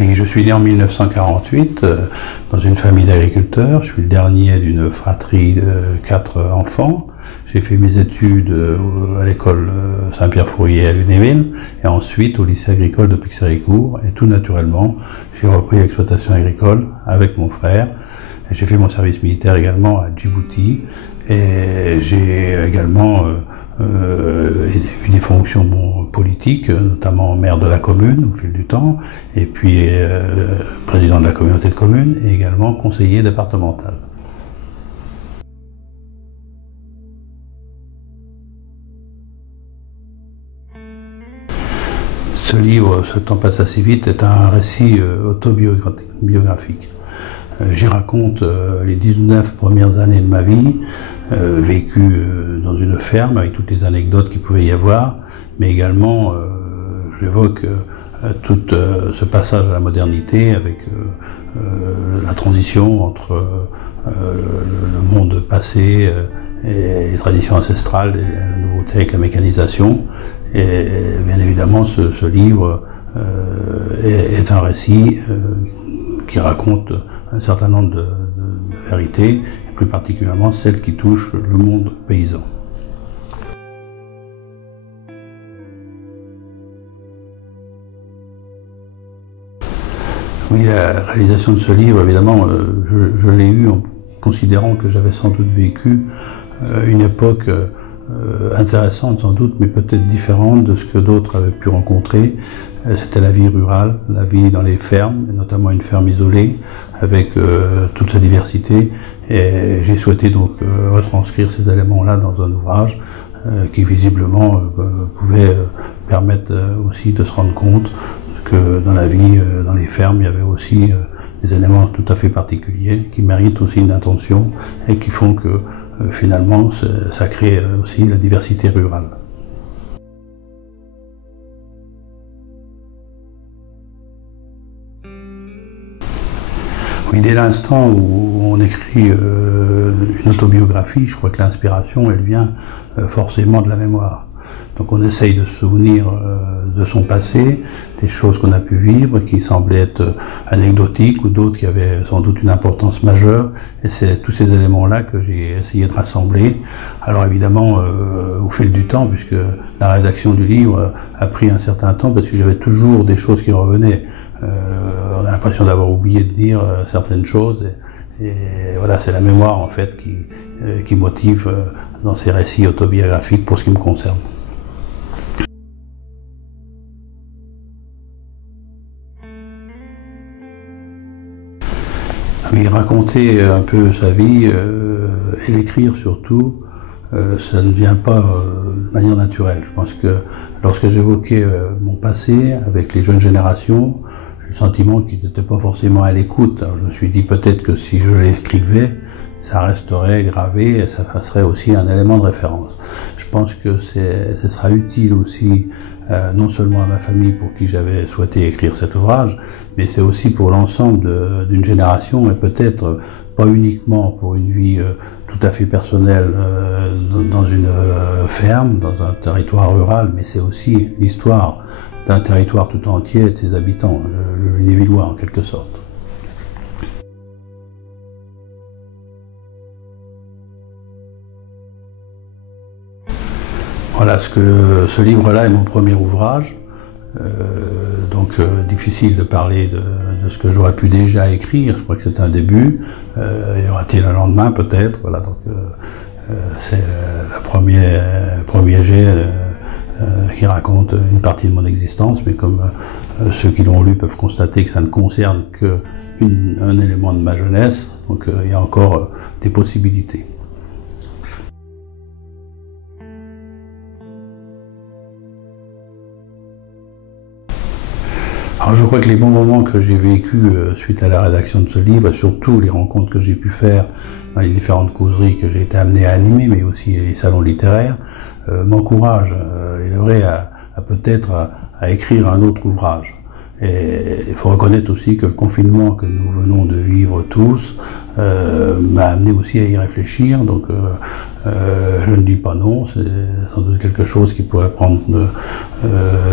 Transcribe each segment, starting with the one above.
Oui, je suis né en 1948 dans une famille d'agriculteurs. Je suis le dernier d'une fratrie de 4 enfants. J'ai fait mes études à l'école Saint-Pierre-Fourier à Lunéville et ensuite au lycée agricole de Pixérécourt. Et tout naturellement, j'ai repris l'exploitation agricole avec mon frère. J'ai fait mon service militaire également à Djibouti et j'ai également eu des fonctions politiques, notamment maire de la commune au fil du temps, et puis président de la communauté de communes et également conseiller départemental. Ce livre, Ce temps passe assez vite, est un récit autobiographique. J'y raconte les 19 premières années de ma vie, vécues dans une ferme avec toutes les anecdotes qu'il pouvait y avoir, mais également j'évoque tout ce passage à la modernité avec la transition entre le monde passé et les traditions ancestrales et la nouveauté avec la mécanisation. Et bien évidemment, ce livre est un récit qui raconte un certain nombre de vérités, et plus particulièrement celles qui touchent le monde paysan. Oui, la réalisation de ce livre, évidemment, je l'ai eue en considérant que j'avais sans doute vécu une époque intéressante sans doute, mais peut-être différente de ce que d'autres avaient pu rencontrer. C'était la vie rurale, la vie dans les fermes, et notamment une ferme isolée, avec toute sa diversité. Et j'ai souhaité donc retranscrire ces éléments-là dans un ouvrage qui visiblement pouvait permettre aussi de se rendre compte que dans la vie, dans les fermes, il y avait aussi des éléments tout à fait particuliers qui méritent aussi une attention et qui font que finalement ça crée aussi la diversité rurale. Oui, dès l'instant où on écrit une autobiographie, je crois que l'inspiration, elle vient forcément de la mémoire. Donc on essaye de se souvenir de son passé, des choses qu'on a pu vivre, qui semblaient être anecdotiques ou d'autres qui avaient sans doute une importance majeure. Et c'est tous ces éléments-là que j'ai essayé de rassembler. Alors évidemment, au fil du temps, puisque la rédaction du livre a pris un certain temps, parce que j'avais toujours des choses qui revenaient. On a l'impression d'avoir oublié de dire certaines choses. Et voilà, c'est la mémoire en fait qui motive dans ces récits autobiographiques pour ce qui me concerne. Oui, raconter un peu sa vie et l'écrire surtout, ça ne vient pas de manière naturelle. Je pense que lorsque j'évoquais mon passé avec les jeunes générations, j'ai le sentiment qu'ils n'étaient pas forcément à l'écoute. Je me suis dit peut-être que si je l'écrivais, ça resterait gravé et ça serait aussi un élément de référence. Je pense que ce sera utile aussi, non seulement à ma famille pour qui j'avais souhaité écrire cet ouvrage, mais c'est aussi pour l'ensemble d'une génération et peut-être pas uniquement pour une vie tout à fait personnelle dans une ferme, dans un territoire rural, mais c'est aussi l'histoire d'un territoire tout entier et de ses habitants, le Lunévillois en quelque sorte. Voilà, ce livre-là est mon premier ouvrage, donc difficile de parler de ce que j'aurais pu déjà écrire. Je crois que c'est un début. Il y aura-t-il un lendemain peut-être. Voilà, donc c'est le premier jet qui raconte une partie de mon existence, mais comme ceux qui l'ont lu peuvent constater que ça ne concerne qu'un élément de ma jeunesse, donc il y a encore des possibilités. Alors je crois que les bons moments que j'ai vécus suite à la rédaction de ce livre, et surtout les rencontres que j'ai pu faire dans les différentes causeries que j'ai été amené à animer, mais aussi les salons littéraires, m'encouragent, il est vrai, à peut-être à écrire un autre ouvrage. Et il faut reconnaître aussi que le confinement que nous venons de vivre tous m'a amené aussi à y réfléchir, donc je ne dis pas non, c'est sans doute quelque chose qui pourrait prendre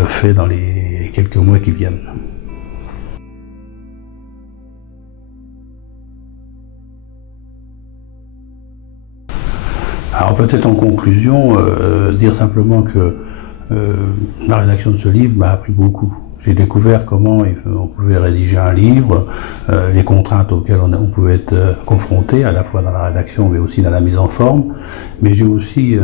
fait dans les quelques mois qui viennent. Alors peut-être en conclusion, dire simplement que la rédaction de ce livre m'a appris beaucoup. J'ai découvert comment on pouvait rédiger un livre, les contraintes auxquelles on pouvait être confronté, à la fois dans la rédaction mais aussi dans la mise en forme. Mais j'ai aussi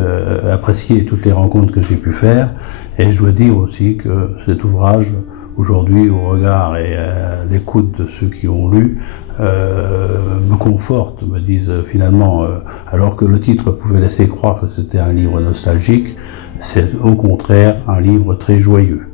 apprécié toutes les rencontres que j'ai pu faire, et je dois dire aussi que cet ouvrage, aujourd'hui, au regard et à l'écoute de ceux qui ont lu, me conforte, me disent finalement, alors que le titre pouvait laisser croire que c'était un livre nostalgique, c'est au contraire un livre très joyeux.